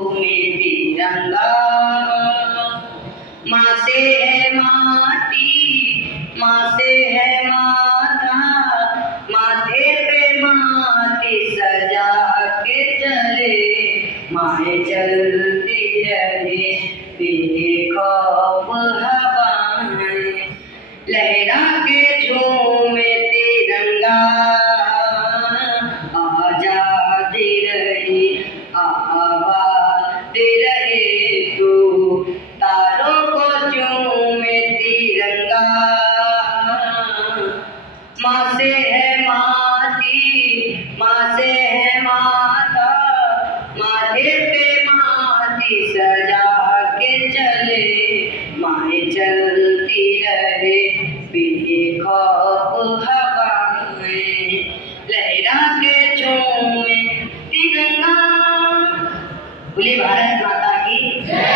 में तिरंगा, माँ से है माटी, माँ से है माथा, माथे पे माटी सजा के चले, माए चलती रहे बेखौफ हवाएं, लहरा के झूमे तिरंगा, आजादी रही आबाद रहे तू, तारों को झूमे तिरंगा, माँ से है माटी, माँ से है माता, माथे पे माटी सजा के चले, माए चलती रहे बेखौफ हवाएं, लहरा के झूमे तिरंगा। बोले भारत माता की जय।